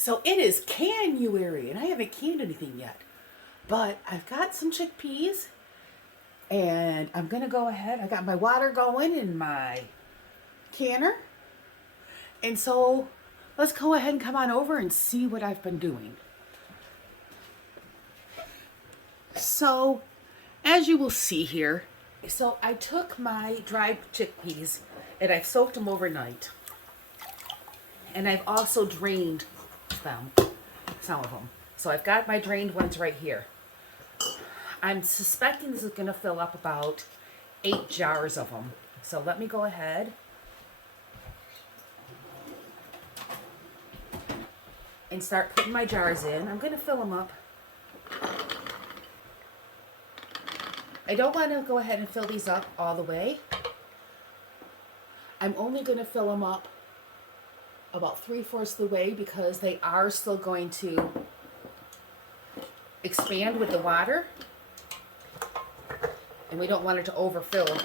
So it is canuary, and I haven't canned anything yet. But I've got some chickpeas, and I'm going to go ahead. I got my water going in my canner. And so let's go ahead and come on over and see what I've been doing. So, as you will see here, so I took my dried chickpeas and I've soaked them overnight. And I've also drained them, some of them. So I've got my drained ones right here. I'm suspecting this is going to fill up about 8 jars of them. So let me go ahead and start putting my jars in. I'm going to fill them up. I don't want to go ahead and fill these up all the way. I'm only going to fill them up about 3/4 of the way because they are still going to expand with the water. And we don't want it to overfill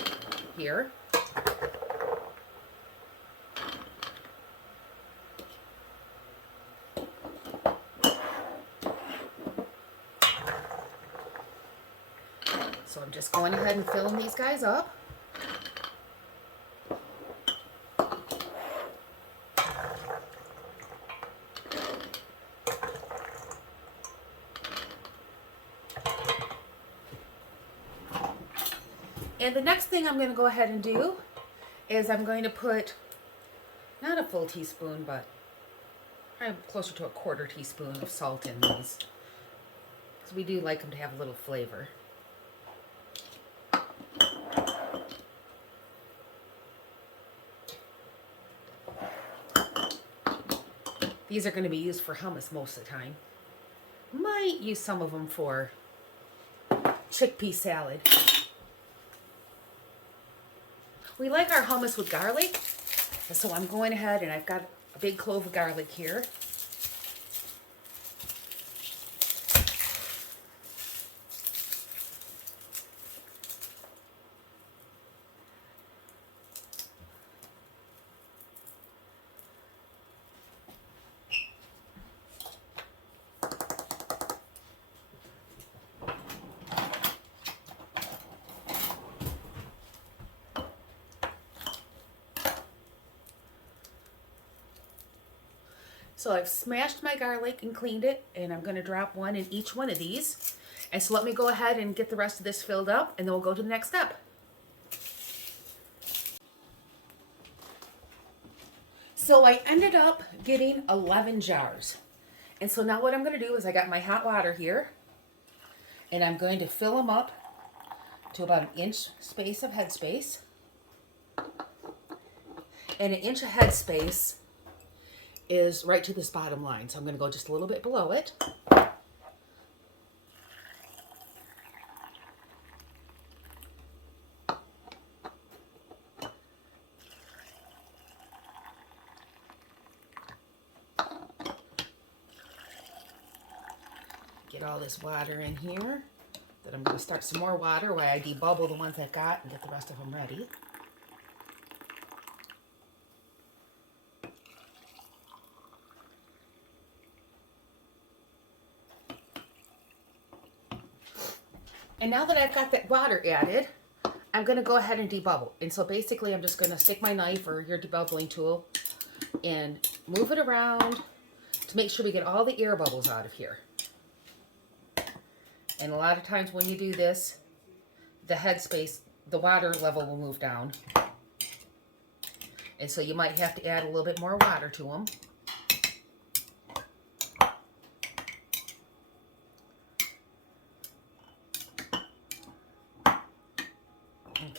here. So I'm just going ahead and filling these guys up. And the next thing I'm going to go ahead and do is I'm going to put, not a full teaspoon, but I'm closer to a 1/4 teaspoon of salt in these. Because we do like them to have a little flavor. These are going to be used for hummus most of the time. Might use some of them for chickpea salad. We like our hummus with garlic, so I'm going ahead and I've got a big clove of garlic here. So I've smashed my garlic and cleaned it, and I'm going to drop one in each one of these. And so let me go ahead and get the rest of this filled up, and then we'll go to the next step. So I ended up getting 11 jars. And so now what I'm going to do is I got my hot water here, and I'm going to fill them up to about 1-inch space of headspace. And 1-inch of headspace is right to this bottom line. So I'm going to go just a little bit below it. Get all this water in here. Then I'm going to start some more water while I debubble the ones I've got and get the rest of them ready. And now that I've got that water added, I'm going to go ahead and debubble. And so basically I'm just going to stick my knife or your debubbling tool and move it around to make sure we get all the air bubbles out of here. And a lot of times when you do this, the headspace, the water level will move down. And so you might have to add a little bit more water to them.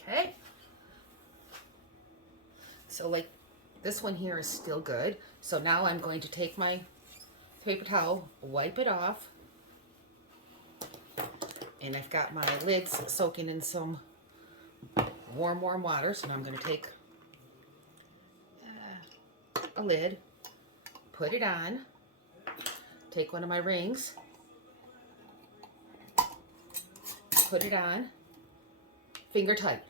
Okay. So like this one here is still good. So now I'm going to take my paper towel, wipe it off. And I've got my lids soaking in some warm water. So now I'm going to take a lid, put it on, take one of my rings, put it on, finger tight.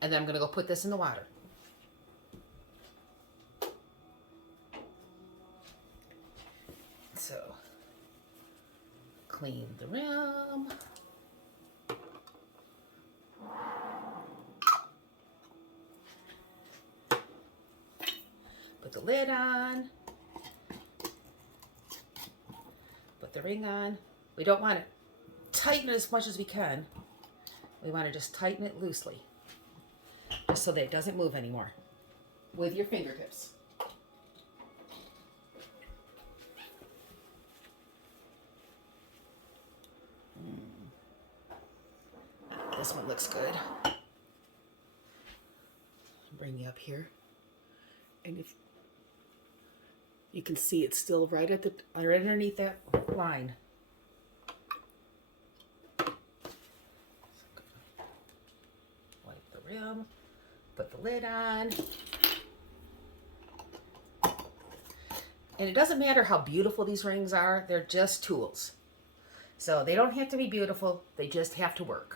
And then I'm going to go put this in the water. So clean the rim. Put the lid on. Put the ring on. We don't want to tighten it as much as we can. We want to just tighten it loosely, just so that it doesn't move anymore with your fingertips. This one looks good. Bring you up here, and if you can see, it's still right underneath that line. Wipe the rim, put the lid on. And it doesn't matter how beautiful these rings are, they're just tools. So they don't have to be beautiful, they just have to work.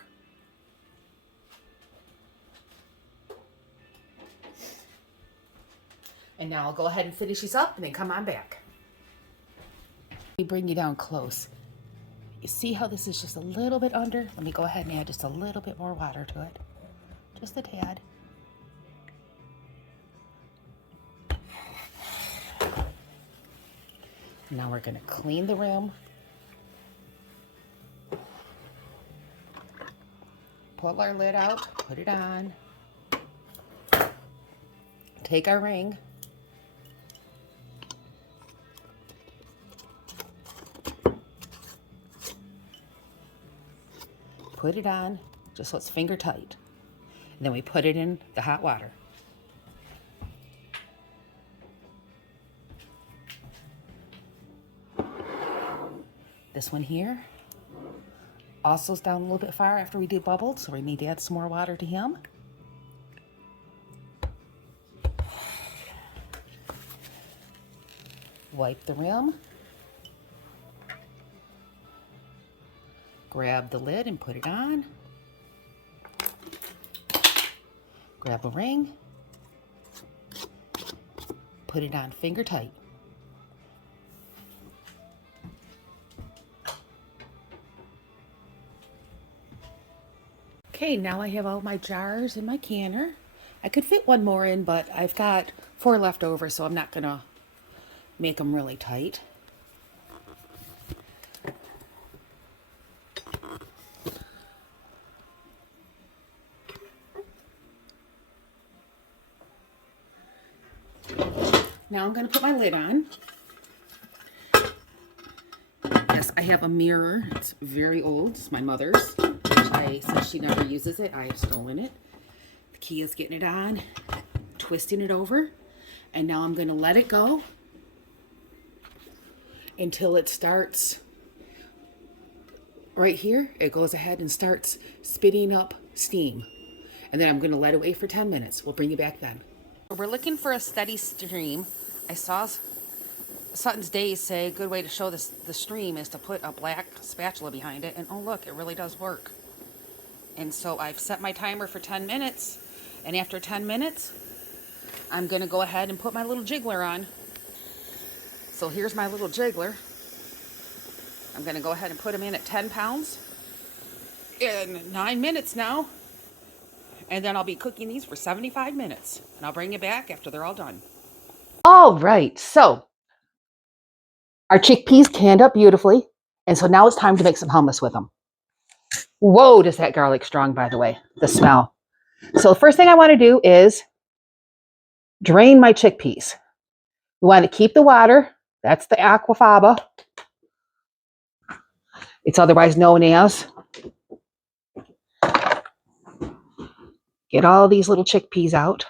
And now I'll go ahead and finish these up and then come on back. Let me bring you down close. You see how this is just a little bit under? Let me go ahead and add just a little bit more water to it. Just a tad. Now we're going to clean the rim. Pull our lid out, put it on. Take our ring. Put it on, just so it's finger tight. And then we put it in the hot water. This one here also is down a little bit far after we do bubbled, so we need to add some more water to him. Wipe the rim. Grab the lid and put it on. Grab a ring. Put it on finger tight. Okay, now I have all my jars in my canner. I could fit one more in, but I've got 4 left over, so I'm not gonna make them really tight. Now I'm going to put my lid on. Yes, I have a mirror. It's very old. It's my mother's. Since she never uses it, I have stolen it. The key is getting it on, twisting it over, and now I'm going to let it go until it starts right here. It goes ahead and starts spitting up steam. And then I'm going to let it wait for 10 minutes. We'll bring you back then. We're looking for a steady stream. I saw Sutton's Days say a good way to show the stream is to put a black spatula behind it. And oh look, it really does work. And so I've set my timer for 10 minutes. And after 10 minutes, I'm going to go ahead and put my little jiggler on. So here's my little jiggler. I'm going to go ahead and put him in at 10 pounds in 9 minutes now. And then I'll be cooking these for 75 minutes. And I'll bring you back after they're all done. All right, so our chickpeas canned up beautifully. And so now it's time to make some hummus with them. Whoa, does that garlic strong, by the way, the smell. So the first thing I want to do is drain my chickpeas. We want to keep the water. That's the aquafaba. It's otherwise known as. Get all these little chickpeas out.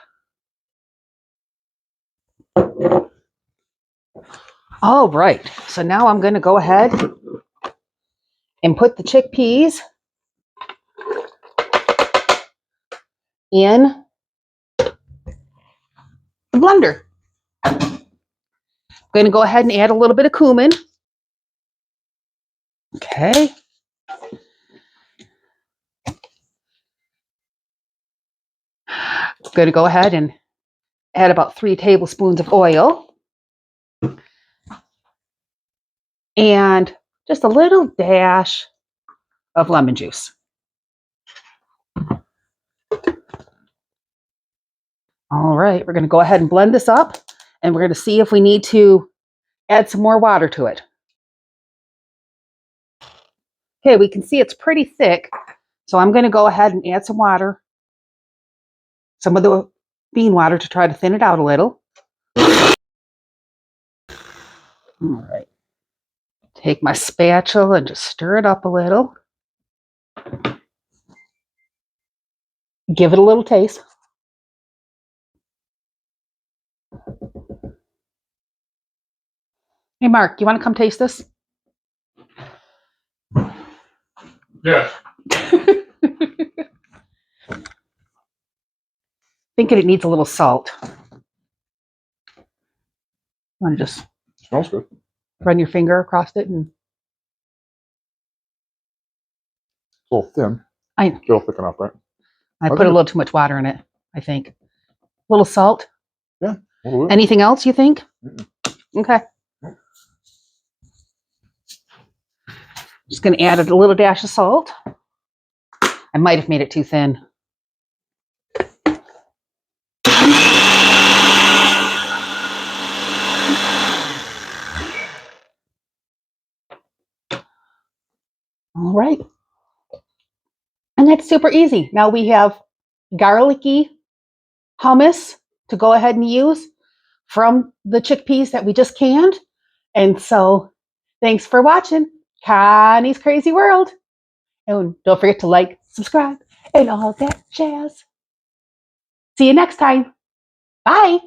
All right, so now I'm going to go ahead and put the chickpeas in the blender. I'm going to go ahead and add a little bit of cumin. Okay. I'm going to go ahead and add about 3 tablespoons of oil. and just a little dash of lemon juice. All right, we're going to go ahead and blend this up, and we're going to see if we need to add some more water to it. Okay, we can see it's pretty thick, so I'm going to go ahead and add some water, some of the bean water to try to thin it out a little. All right. Take my spatula and just stir it up a little. Give it a little taste. Hey, Mark, you want to come taste this? Yeah. Thinking it needs a little salt. Want to just Smells good. run your finger across it and It's a little thin. Still thick enough, right? I put a little too much water in it, I think. A little salt. Yeah. A little bit. Anything else you think? Mm-mm. Okay. Just going to add a little dash of salt. I might have made it too thin. All right. And that's super easy. Now we have garlicky hummus to go ahead and use from the chickpeas that we just canned. And so thanks for watching Connie's Crazy World. And don't forget to like, subscribe, and all that jazz. See you next time. Bye.